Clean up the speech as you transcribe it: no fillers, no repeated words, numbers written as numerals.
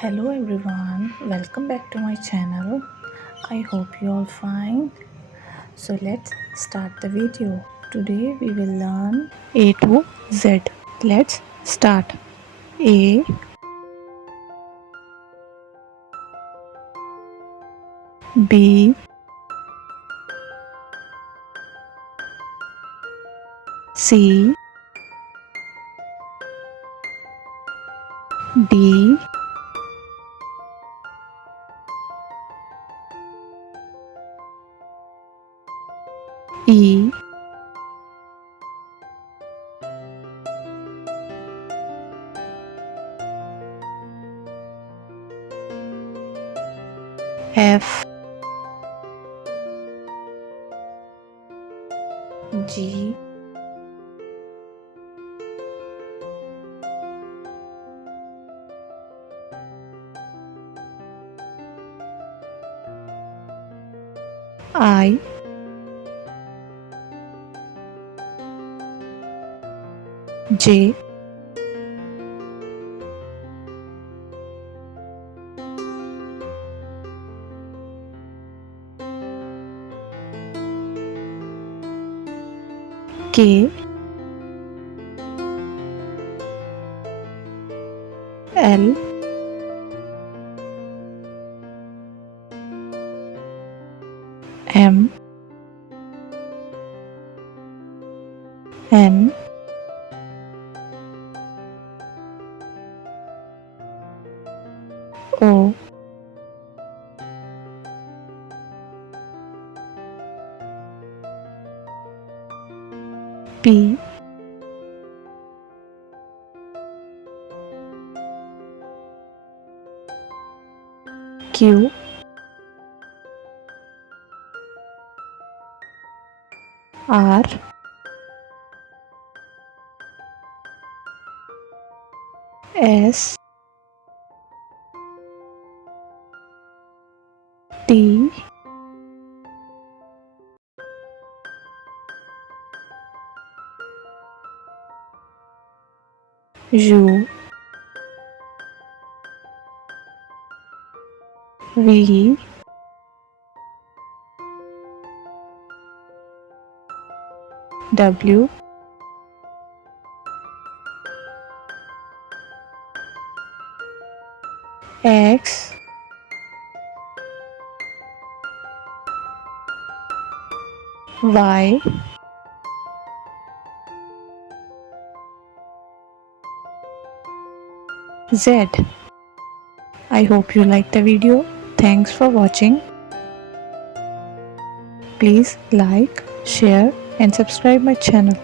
Hello everyone, welcome back to my channel. I hope you all fine. So let's start the video. Today we will learn A to Z. Let's start. A, B, C, D, E, F, G, I, J, K, L, M, N, O, P, Q, R, S, T, U, V, W, X, Y, Z. I hope you liked the video. Thanks for watching. Please like, share and subscribe my channel.